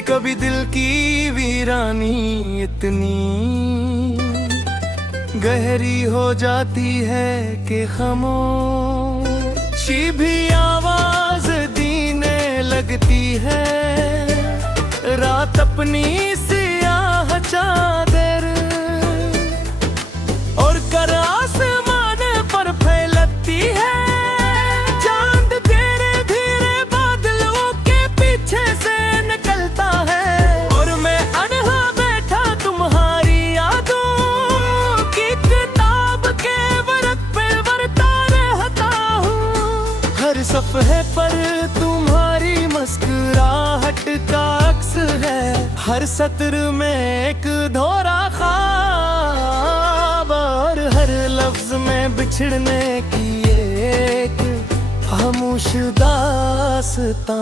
कभी कभी दिल की वीरानी इतनी गहरी हो जाती है कि खामोशी भी आवाज देने लगती है। रात अपनी सियाह चादर और कर आसमान पर फैलती है। चांद धीरे धीरे बादलों के पीछे से निकलता है और मैं अनहा बैठा तुम्हारी यादों की किताब के वर्क पे वर्ता रहता हूँ। हर सफ़े पर तुम्हारी मुस्कुराहट का अक्स है, हर सत्र में एक धोरा ख्वाब और हर लफ्ज में बिछड़ने की एक खामोश दास्तां।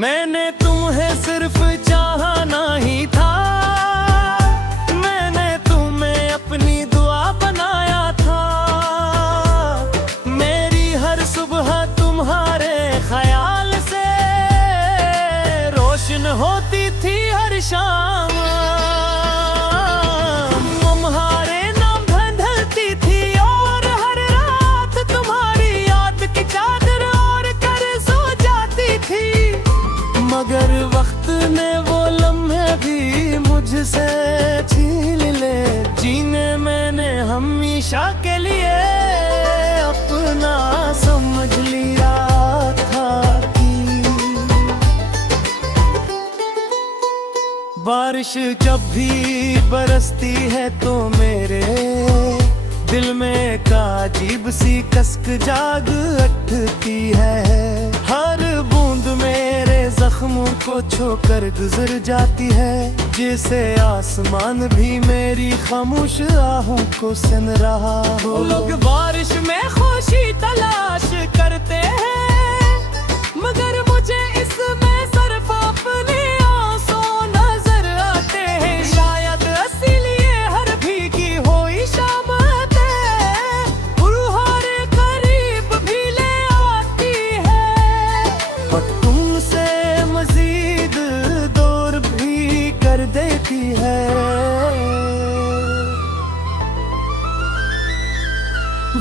मैंने तुम्हें सिर्फ चाहना ही था, मैंने तुम्हें अपनी दुआ बनाया था। मेरी हर सुबह तुम्हारे ख्याल से रोशन होती थी हर शाम। तुम्हारे नाम ढलती थी और हर रात तुम्हारी याद की चादर और कर सो जाती थी। मगर वक्त ने वो लम्हे भी मुझसे छीन ले। जीने मैंने हमेशा के लिए अपना समझ लिया था कि बारिश जब भी बरसती है तो मेरे दिल में एक अजीब सी कसक जाग उठती है। हर बूंद मेरे जख्मों को छोकर गुजर जाती है, जिसे आसमान भी मेरी खामोश आहों को सुन रहा हो। लोग बारिश में खुशी तलाश करते हैं, मगर मुझे इसमें सिर्फ अपने आंसू नजर आते हैं। शायद इसीलिए हर भीगी हुई शाम बुरहारे करीब भी ले आती है और तुमसे मजीद दूर भी कर देती है।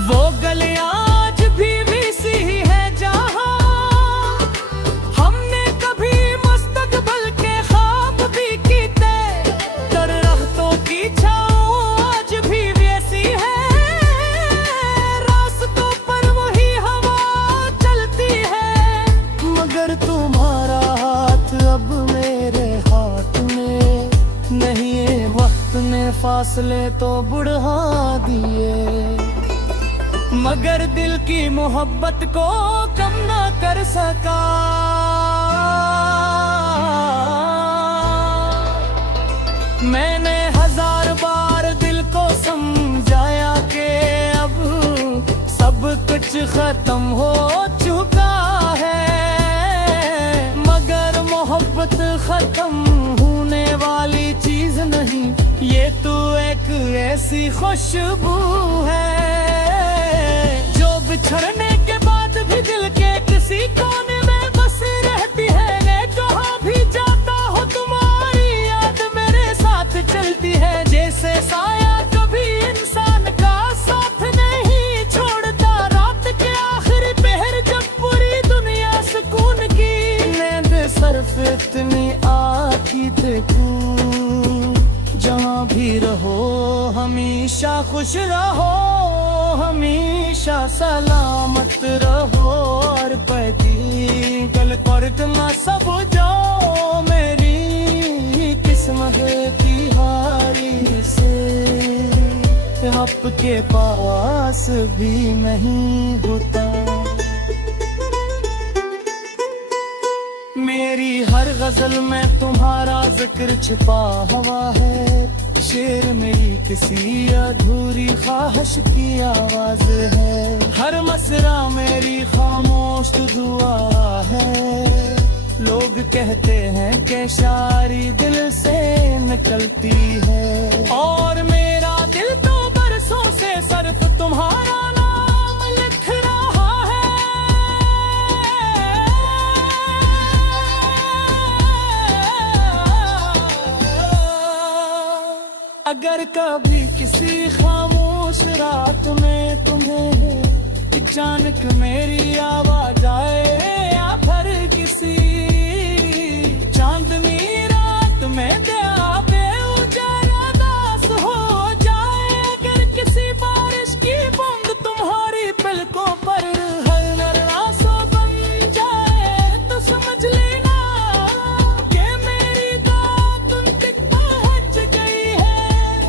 वो गलियां आज भी वैसी ही है जहां हमने कभी मुस्तकबिल के ख्वाब भी कीते। दरख्तों की छाँव आज भी वैसी है, रास्तों पर वही हवा चलती है। मगर तुम्हारा हाथ अब मेरे हाथ में नहीं है, वक्त ने फासले तो बढ़ा दिए। मगर दिल की मोहब्बत को कम ना कर सका। मैंने हजार बार दिल को समझाया कि अब सब कुछ खत्म हो चुका है, मगर मोहब्बत खत्म होने वाली चीज नहीं। ये तो एक ऐसी खुशबू है जो बिछड़ने के बाद भी दिल के किसी कोने में बस रहती है। मैं जहाँ भी जाता हूँ तुम्हारी याद मेरे साथ चलती है। जैसे साया कभी इंसान का साथ नहीं छोड़ता, रात के आखिरी पहर जब पूरी दुनिया सुकून की नींद सिर्फ इतनी आती देखूं। जहाँ भी रहो हमेशा खुश रहो, हमेशा सलामत रहो और पैदी गल करना सब जो मेरी किस्मत की हारी से आपके पास भी नहीं होता। मेरी हर गजल में तुम्हारा जिक्र छिपा हुआ है। शेर मेरी किसी अधूरी ख्वाहिश की आवाज है, हर मसरा मेरी खामोश दुआ है। लोग कहते हैं कि शायरी दिल से निकलती है और मेरा दिल तो बरसों से सिर्फ तुम्हारा नाम लिख रहा है। कभी किसी खामोश रात में तुम्हें अचानक मेरी आवाज आए, या फिर किसी चांदनी रात में दया पे उजाला दास हो जाए। अगर किसी बारिश की बूंद तुम्हारी पलकों पर हर आंसू बन जाए, तो समझ लेना कि मेरी दात तुम तक पहुंच गई है।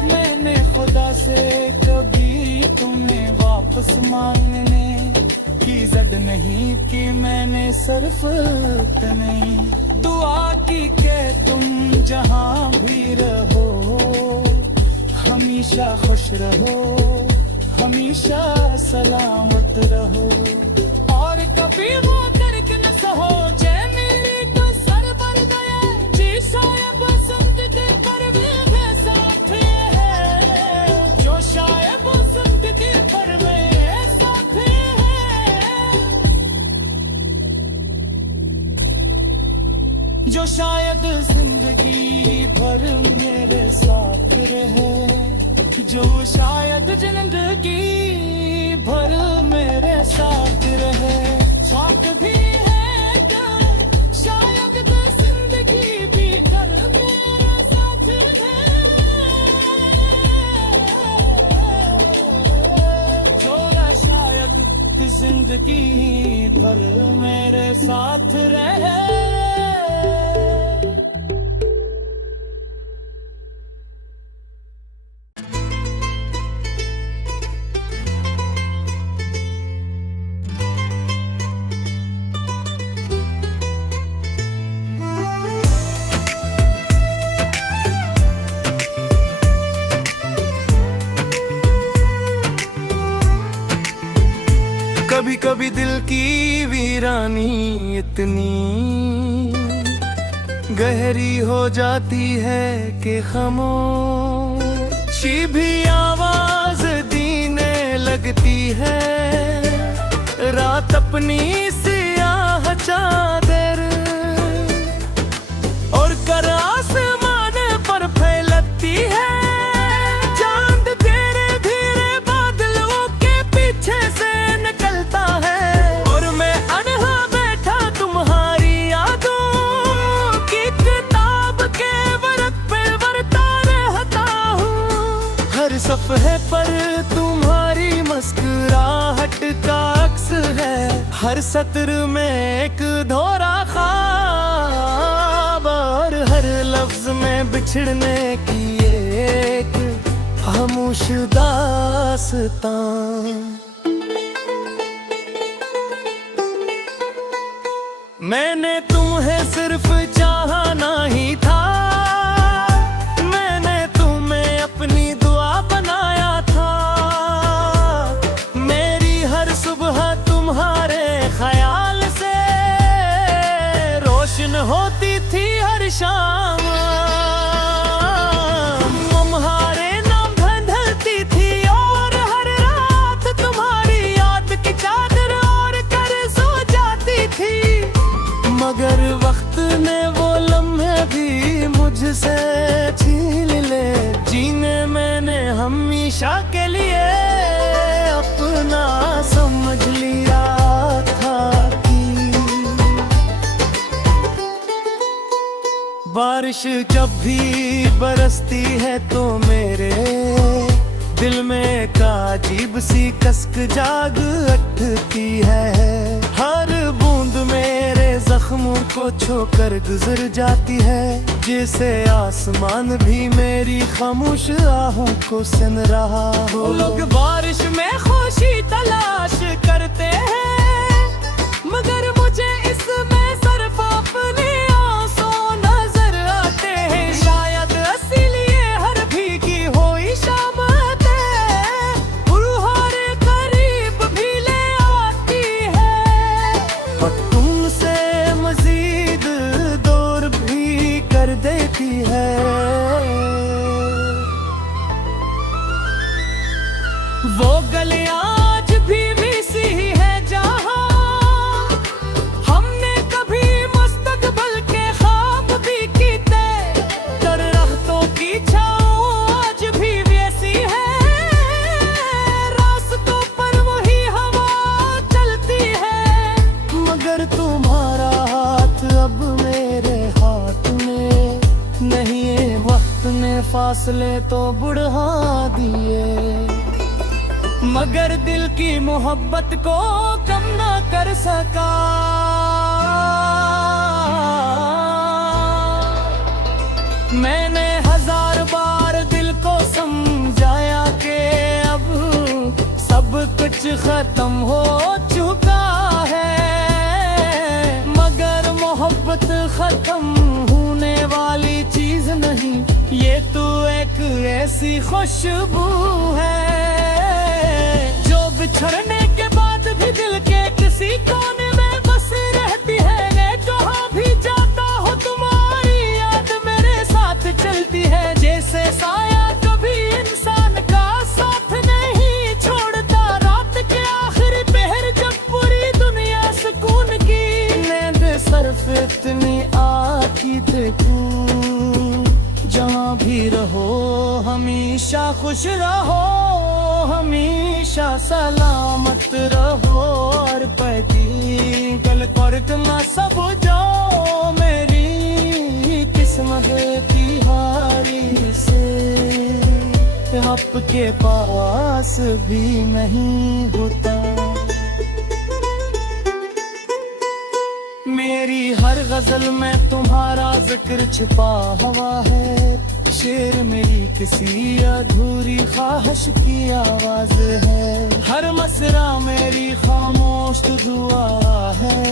मैंने खुदा से कभी तुम्हें वापस मांगने की जिद नहीं की, मैंने सिर्फ नहीं दुआ की के तुम जहां भी रहो हमेशा खुश रहो, हमेशा सलामत रहो। और कभी वो दर्द न सहो जय मेरी को सर पर गया, जी शायद बसंत के परवे में साथ है, जो शायद बसंत के परवे साथ है, जो शायद जिंदगी भर मेरे साथ रहे, जो शायद जिंदगी भर मेरे साथ रहे। साथ भी है क्या शायद तो जिंदगी भी कर मेरे साथ है, जो शायद जिंदगी भर मेरे साथ रहे। कभी कभी दिल की वीरानी इतनी गहरी हो जाती है कि खामोशी भी आवाज देने लगती है। रात अपनी सियाह चादर और कर आसमान पर फैलती है, सफ़े पर तुम्हारी मुस्कुराहट का अक्स है, हर सत्र में एक धोरा ख्वाब, और हर लफ्ज में बिछड़ने की एक खामोश दास्तां। मैंने तुम्हें सिर्फ चाहा नहीं था, मैंने तुम्हें अपनी दुआ बनाया था। मेरी हर सुबह तुम्हारे ख्याल से रोशन होती थी हर शाम, तुम्हारे नाम ढलती थी और हर रात तुम्हारी याद की चादर और कर सो जाती थी। मगर वक्त ने वो लम्हे भी मुझसे छीन ले, जीने मैंने हमेशा के लिए अपना समझ लिया था कि बारिश जब भी बरसती है तो मेरे दिल में एक अजीब सी कसक जाग उठती है। हर बूंद मेरे जख्मों को छोकर गुजर जाती है, जिसे आसमान भी मेरी खामोश आहों को सुन रहा हो। लोग बारिश में खुशी तलाश करते हैं, मगर मुझे इसमें सिर्फ अपने आंसू नजर आते हैं। शायद इसीलिए हर भीगी हुई शाम हर करीब भी ले आती है, और तुमसे मजीद दूर भी कर देती है। वो गलियां आज भी वैसी ही है जहां हमने कभी मुस्तकबिल के ख्वाब भी कीते। दरख्तों की छाँव आज भी वैसी हौसले तो बढ़ा दिए, मगर दिल की मोहब्बत को कम ना कर सका। मैंने 1000 बार दिल को समझाया कि अब सब कुछ खत्म हो चुका है, मगर मोहब्बत खत्म होने वाली चीज नहीं, ये तो एक ऐसी खुशबू है जो बिछड़ने के बाद भी दिल के किसी कोने में बस रहती है। मैं कहाँ भी जाता हूँ तुम्हारी याद मेरे साथ चलती है, जैसे साया कभी इंसान का साथ नहीं छोड़ता। रात के आखिरी पहर जब पूरी दुनिया सुकून की नींद सिर्फ इतनी आती थी, जहाँ भी रहो हमेशा खुश रहो, हमेशा सलामत रहो। और पति गल करना सब जो मेरी किस्मत की हारी से आपके पास भी नहीं होता। मेरी हर गजल में तुम्हारा जिक्र छुपा हुआ है, शेर मेरी किसी अधूरी ख्वाहिश की आवाज है, हर मसरा मेरी खामोश दुआ है।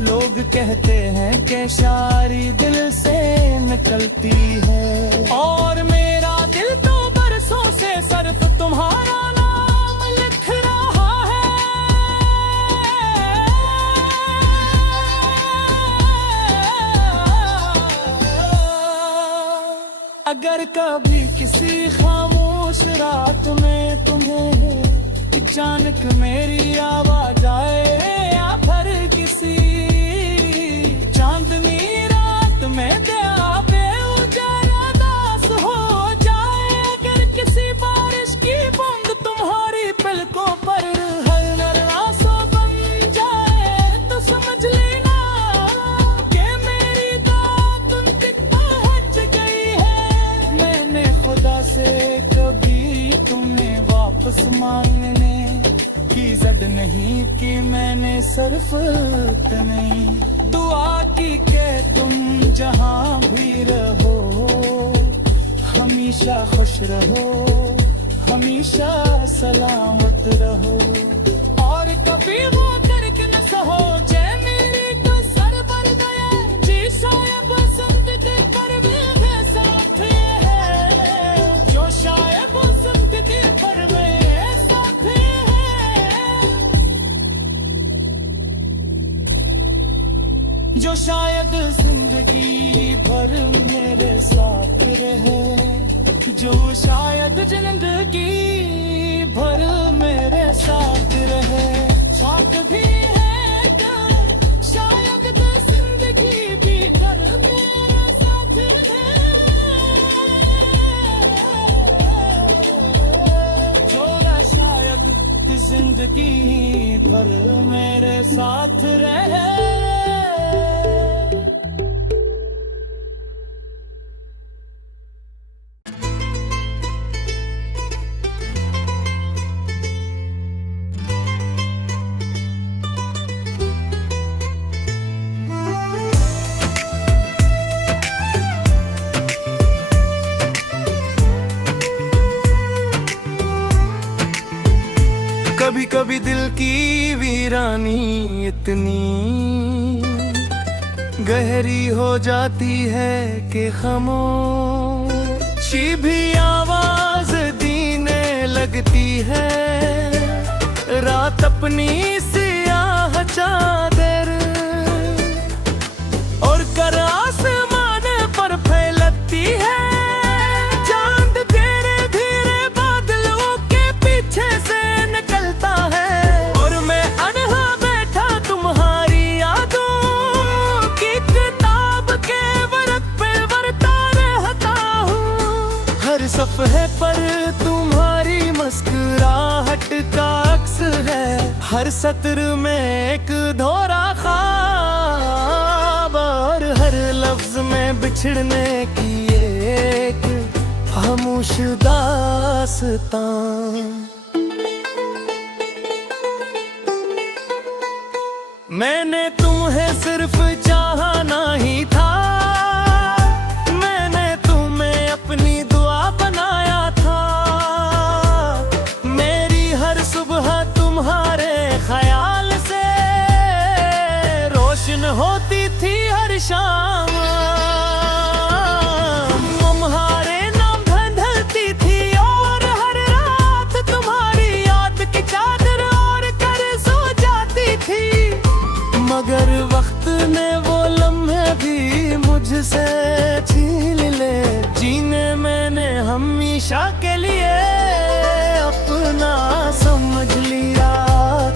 लोग कहते हैं कि शायरी दिल से निकलती है, और मेरा दिल तो बरसों से सिर्फ तुम्हारा नाम लिख रहा है। अगर कभी किसी खामोश रात में तुम्हें अचानक मेरी आवाज आए, या फिर किसी चांदनी रात में दयाबे उजाला दास हो जाए, अगर किसी बारिश की बूंद तुम्हारी पलकों पर हर नरनासों बन जाए, तो समझ लेना कि मेरी दात तुम तक पहुंच गई है। मैंने खुदा से कभी तुम्हें वापस मांगने की जिद नहीं की, मैंने सिर्फ नहीं दुआ की कि तुम जहाँ भी रहो हमेशा खुश रहो, हमेशा सलामत रहो। और कभी वो दर्द न सहो जय मेरी को सर पर गया, जी शायद बसंत के परवे के साथ है, जो शायद बसंत के परवे साथ है, जो शायद जिंदगी भर मेरे साथ रहे, जो शायद जिंदगी भर मेरे साथ रहे। साथ भी है तो शायद तो जिंदगी भी कर मेरे साथ है, जो शायद जिंदगी भर मेरे साथ रहे। कभी कभी दिल की वीरानी इतनी गहरी हो जाती है कि खामोशी भी आवाज देने लगती है। रात अपनी सियाह चादर और कर आसमान पर फैलती है, सफ़े पर तुम्हारी मुस्कुराहट का अक्स है, हर सत्र में एक धोरा ख्वाब, और हर लफ्ज में बिछड़ने की एक खामोश दास्तां। मैंने तुम्हें सिर्फ चाहा नहीं था, मैंने तुम्हें अपनी दुआ बनाया था। मेरी हर सुबह तुम्हारे ख्याल से रोशन होती थी हर शाम। तुम्हारे नाम ढलती थी और हर रात तुम्हारी याद की चादर ओढ़ कर सो जाती थी। मगर वक्त ने वो लम्हे भी मुझसे छीन ले, जीने मैंने हमेशा के लिए अपना समझ लिया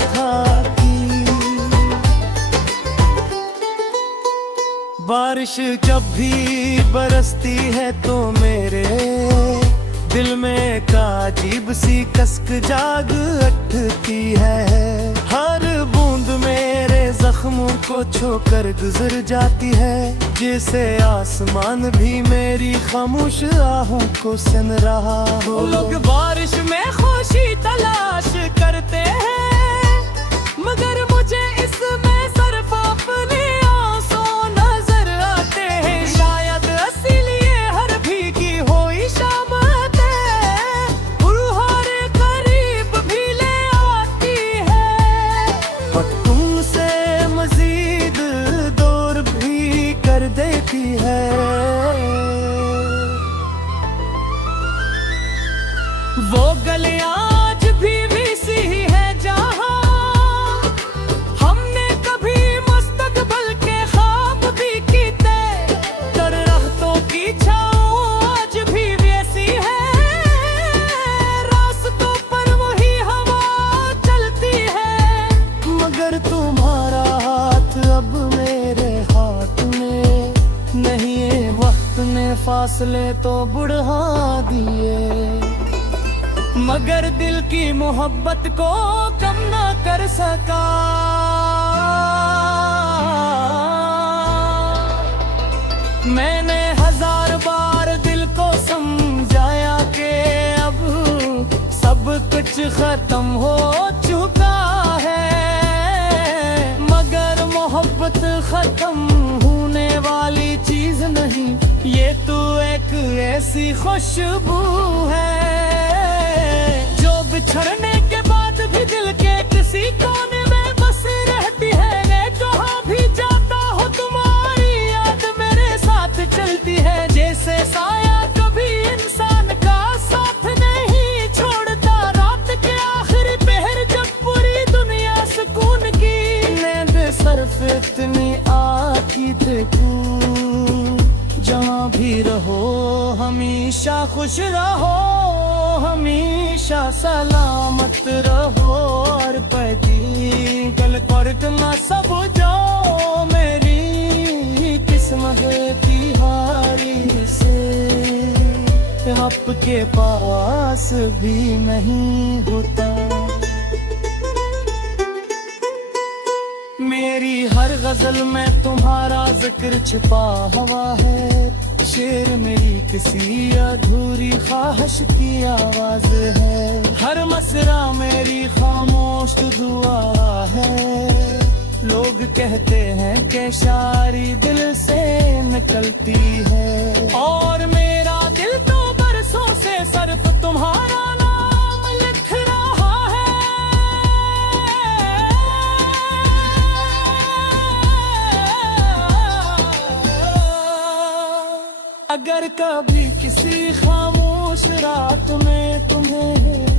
था कि बारिश जब भी बरसती है तो मेरे दिल में एक अजीब सी कसक जाग उठती है। हर बूंद मेरे जख्मों को छूकर गुजर जाती है, जिसे आसमान भी मेरी खामोश आहों को सुन रहा हो। लोग बारिश में खुशी तलाश करते हैं, मगर मुझे इसमें सिर्फ अपने आंसू नजर आते हैं। शायद इसीलिए हर भीगी हुई शाम हर करीब भी ले आती है, और तुमसे मजीद दूर भी कर देती है। वो गलियां आज भी वैसी ही है जहां हमने कभी मुस्तकबिल के ख्वाब भी कीते। दरख्तों की छाँव आज भी वैसी है, रास्तों पर वही हवा चलती है। मगर तुम्हारा हाथ अब मेरे हाथ में नहीं है, वक्त ने फासले तो बढ़ा दिए, मगर दिल की मोहब्बत को कम ना कर सका। मैंने हजार बार दिल को समझाया कि अब सब कुछ खत्म हो चुका है, मगर मोहब्बत खत्म होने वाली चीज नहीं, ये तो एक ऐसी खुशबू है जो बिछड़ने के बाद भी दिल के किसी कोने में बस रहती है। मैं जहाँ भी जाता हूँ तुम्हारी याद मेरे साथ चलती है, जैसे साया कभी इंसान का साथ नहीं छोड़ता। रात के आखिरी पहर जब पूरी दुनिया सुकून की नींद सिर्फ इतनी आती थी, जहाँ भी रहो हमेशा खुश रहो, हमेशा सलामत रहो। और पदी गल करना सब जो मेरी किस्मत की हारी से आपके पास भी नहीं होता। मेरी हर गजल में तुम्हारा जिक्र छिपा हुआ है, शेर मेरी किसी अधूरी ख्वाहिश की आवाज है। हर मसरा मेरी खामोश दुआ है, लोग कहते हैं कि शायरी दिल से निकलती है, और मेरा दिल तो बरसों से सिर्फ तुम्हारा नाम लिख रहा है। अगर कभी किसी खामोश रात में तुम्हें